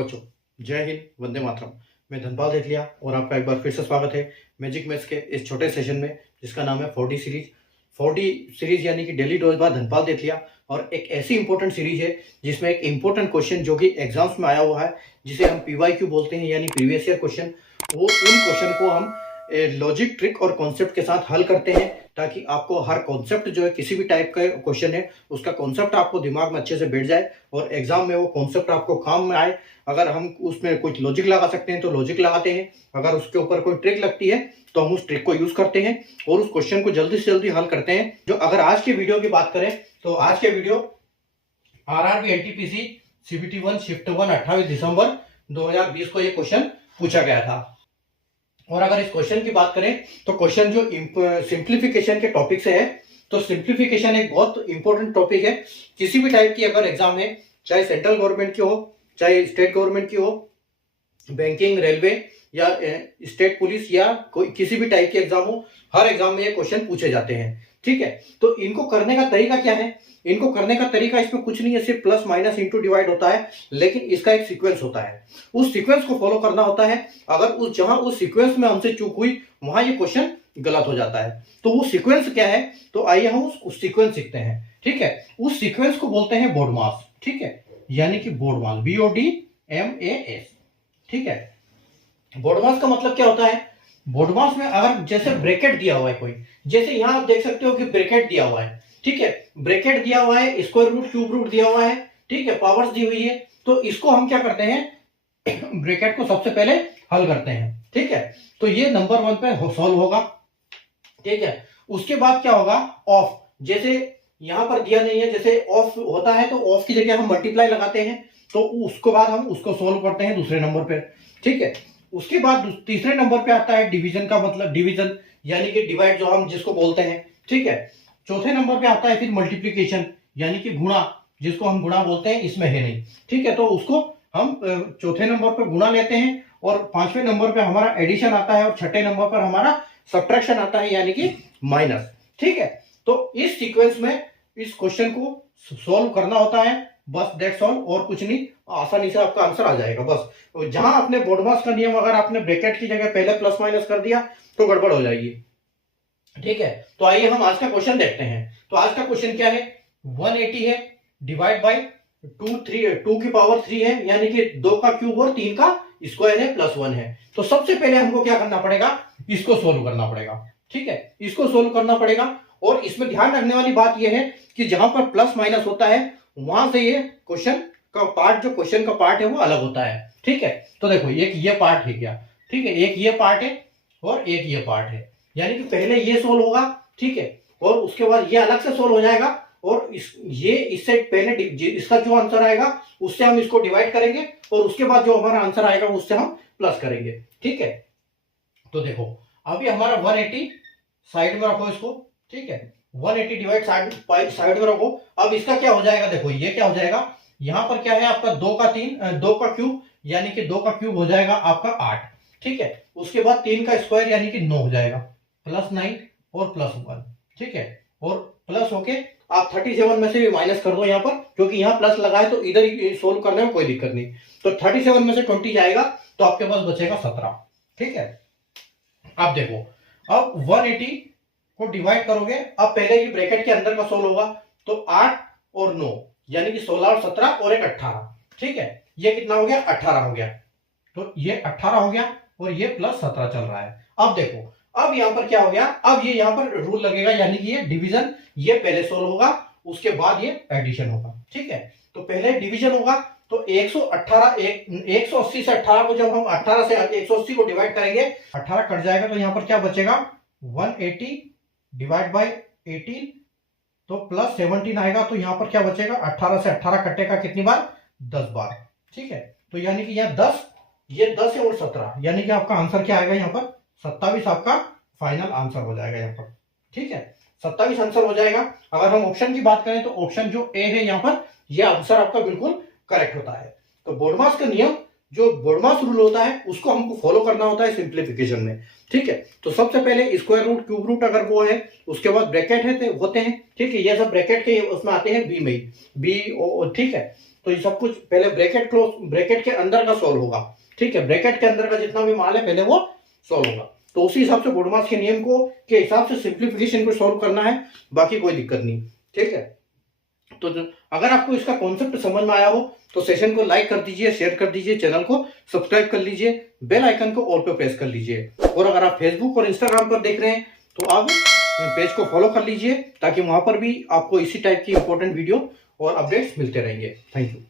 बच्चों, जय हिंद, वंदे मातरम। मैं धनपाल देथलिया और आपका एक बार फिर से स्वागत है मैजिक मैथ्स के इस छोटे सेशन में, जिसका नाम है 40 सीरीज। 40 सीरीज यानी कि डेली डोज बाय धनपाल देथलिया, और एक ऐसी इंपॉर्टेंट सीरीज है जिसमें एक इंपॉर्टेंट क्वेश्चन जो कि एग्जाम्स में आया हुआ है, जिसे हम PYQ बोलते हैं यानी प्रीवियस ईयर क्वेश्चन। वो उन क्वेश्चन को हम लॉजिक, ट्रिक और कॉन्सेप्ट के साथ हल करते हैं, ताकि आपको हर कॉन्सेप्ट जो है, किसी भी टाइप का क्वेश्चन है उसका कॉन्सेप्ट आपको दिमाग में अच्छे से बैठ जाए और एग्जाम में वो कॉन्सेप्ट आपको काम में आए। अगर हम उसमें कुछ लॉजिक लगा सकते हैं तो लॉजिक लगाते हैं, अगर उसके ऊपर कोई ट्रिक लगती है तो हम उस ट्रिक को यूज करते हैं और उस क्वेश्चन को जल्दी से जल्दी हल करते हैं। जो अगर आज के वीडियो की बात करें तो आज के video RRB NTPC CBT 1 shift 1 28 दिसंबर 2020 को ये क्वेश्चन पूछा गया था। और अगर इस क्वेश्चन की बात करें तो क्वेश्चन जो सिंप्लीफिकेशन के टॉपिक से है, तो सिंप्लीफिकेशन एक बहुत इंपॉर्टेंट टॉपिक है। किसी भी टाइप की अगर एग्जाम है, चाहे सेंट्रल गवर्नमेंट की हो, चाहे स्टेट गवर्नमेंट की हो, बैंकिंग, रेलवे या स्टेट पुलिस या कोई किसी भी टाइप की एग्जाम हो, हर एग्जाम में ये क्वेश्चन पूछे जाते हैं। ठीक है, तो इनको करने का तरीका क्या है? इनको करने का तरीका इसमें कुछ नहीं है, सिर्फ प्लस माइनस इंटू डिवाइड होता है, लेकिन इसका एक सीक्वेंस होता है। उस सीक्वेंस को फॉलो करना होता है। अगर जहां उस सीक्वेंस में हमसे चूक हुई, वहां ये क्वेश्चन गलत हो जाता है। तो वो सीक्वेंस क्या है? तो आइए हम उस सीक्वेंस सीखते हैं। ठीक है, उस सीक्वेंस को बोलते हैं बोर्ड मास। ठीक है, यानी कि बोर्ड मास, BODMAS। ठीक है, बोर्ड मास का मतलब क्या होता है? बोर्ड मास में अगर जैसे ब्रैकेट दिया हुआ है कोई, जैसे यहां आप देख सकते हो कि ब्रैकेट दिया हुआ है। ठीक है, ब्रैकेट दिया हुआ है, स्क्वायर रूट, क्यूब रूट दिया हुआ है। ठीक है, पावर्स दी हुई है। तो इसको हम क्या करते हैं? ब्रैकेट को सबसे पहले हल करते हैं। ठीक है, तो ये नंबर 1 पे सॉल्व होगा। ठीक है, उसके बाद क्या होगा? ऑफ, जैसे यहां पर दिया नहीं है, जैसे ऑफ होता है तो ऑफ की जगह हम मल्टीप्लाई लगाते हैं, तो उसके बाद हम उसको सोल्व करते हैं दूसरे नंबर पे। ठीक है, उसके बाद तीसरे नंबर पे आता है डिवीजन का मतलब डिवीजन, यानी कि डिवाइड जो हम जिसको बोलते हैं। ठीक है, चौथे नंबर पे आता है फिर मल्टीप्लीकेशन, यानी कि गुणा, जिसको हम गुणा बोलते हैं, इसमें है नहीं। ठीक है, तो उसको हम चौथे नंबर पर गुणा लेते हैं, और पांचवें नंबर पे हमारा एडिशन आता है, और छठे नंबर पर हमारा सब्ट्रैक्शन आता है, यानी कि माइनस। ठीक है, तो इस सीक्वेंस में इस क्वेश्चन को सोल्व करना होता है, बस दैट्स ऑल, और कुछ नहीं। आसानी से आपका आंसर आ जाएगा। बस जहां आपने बोर्ड मास का नियम, अगर आपने ब्रैकेट की जगह पहले प्लस माइनस कर दिया तो गड़बड़ हो जाएगी। ठीक है, तो आइए हम आज का क्वेश्चन देखते हैं। तो आज का क्वेश्चन क्या है? 180 है, डिवाइड बाय 2 की पावर 3 है, यानी कि 2 का क्यूब और 3 का स्क्वायर है, प्लस 1 है। तो सबसे पहले हमको क्या करना पड़ेगा? इसको सोल्व करना पड़ेगा। ठीक है, इसको सोल्व करना पड़ेगा। और इसमें ध्यान रखने वाली बात यह है कि जहां पर प्लस माइनस होता है, वहां से ये क्वेश्चन का पार्ट, जो क्वेश्चन का पार्ट है, वो अलग होता है। ठीक है, तो देखो एक ये पार्ट है क्या? ठीक है, एक ये पार्ट है और एक ये पार्ट है, यानी कि पहले ये सोल्व होगा। ठीक है, और उसके बाद ये अलग से सोल्व हो जाएगा, और ये इससे पहले इसका जो आंसर आएगा उससे हम इसको डिवाइड करेंगे, और उसके बाद जो हमारा आंसर आएगा उससे हम प्लस करेंगे। ठीक है, तो देखो अभी हमारा 180 साइड में रखो इसको। ठीक है, 180 डिवाइड साइड में रखो। अब इसका क्या हो जाएगा? देखो ये क्या हो जाएगा, यहां पर क्या है आपका 2 का क्यूब, यानी कि 2 का क्यूब हो जाएगा आपका 8। ठीक है, उसके बाद 3 का स्क्वायर यानी कि 9 हो जाएगा, प्लस 9 और प्लस 1। ठीक है, और प्लस होके आप 37 में से भी माइनस कर दो यहाँ पर, क्योंकि यहाँ प्लस लगा है तो इधर सोल्व करने में कोई दिक्कत नहीं। तो 37 में से 20 जाएगा तो आपके पास बचेगा 17। ठीक है, अब देखो, अब 180 को डिवाइड करोगे, अब पहले ये ब्रैकेट के अंदर का सोल्व होगा, तो 8 और 9 यानी कि 16 और 17 और एक 18। ठीक है, ये कितना हो गया? 18 हो गया। तो ये 18 हो गया और ये प्लस 17 चल रहा है। अब देखो, अब यहां पर क्या हो गया? अब ये यहां पर रूल लगेगा, यानी कि ये डिवीजन, ये पहले सोल्व होगा, उसके बाद ये एडिशन होगा। ठीक है, तो पहले डिवीजन होगा, तो 180 से 18 को जब हम 18 से 180 को डिवाइड करेंगे, 18 कट जाएगा, तो यहां पर क्या बचेगा? 180 डिवाइड बाय 18, तो प्लस 17 आएगा, तो यहां पर क्या बचेगा? 18 से 18 कटेगा कितनी बार? 10 बार। ठीक है, तो यानी कि यहां 10, ये 10 है और 17, यानी कि आपका आंसर क्या आएगा? यहां पर 27 आपका फाइनल आंसर हो जाएगा यहां पर। ठीक है, 27 आंसर हो जाएगा। अगर हम ऑप्शन की बात करें तो ऑप्शन जो ए है यहां पर, यह आंसर आपका बिल्कुल करेक्ट होता है। तो बोर्ड मास का नियम जो बोडमास रूल होता है उसको हमको फॉलो करना होता है सिंप्लीफिकेशन में। ठीक है, तो सबसे पहले स्क्वायर रूट, क्यूब रूट अगर वो है, उसके बाद ब्रैकेट है होते हैं। ठीक है, ये सब ब्रैकेट के उसमें आते हैं बी में ही, बी ओ। ठीक है, तो ये सब कुछ पहले ब्रैकेट के अंदर का सॉल्व होगा। ठीक है, ब्रैकेट के अंदर का जितना भी मान है पहले वो सॉल्व होगा। तो उसी हिसाब से बोडमास के नियम को के हिसाब से सिंप्लीफिकेशन को सॉल्व करना है, बाकी कोई दिक्कत नहीं। ठीक है, तो अगर आपको इसका कॉन्सेप्ट समझ में आया हो तो सेशन को लाइक कर दीजिए, शेयर कर दीजिए, चैनल को सब्सक्राइब कर लीजिए, बेल आइकन को ऑल पे प्रेस कर लीजिए। और अगर आप फेसबुक और इंस्टाग्राम पर देख रहे हैं तो आप पेज को फॉलो कर लीजिए, ताकि वहां पर भी आपको इसी टाइप की इंपॉर्टेंट वीडियो और अपडेट्स मिलते रहेंगे। Thank you.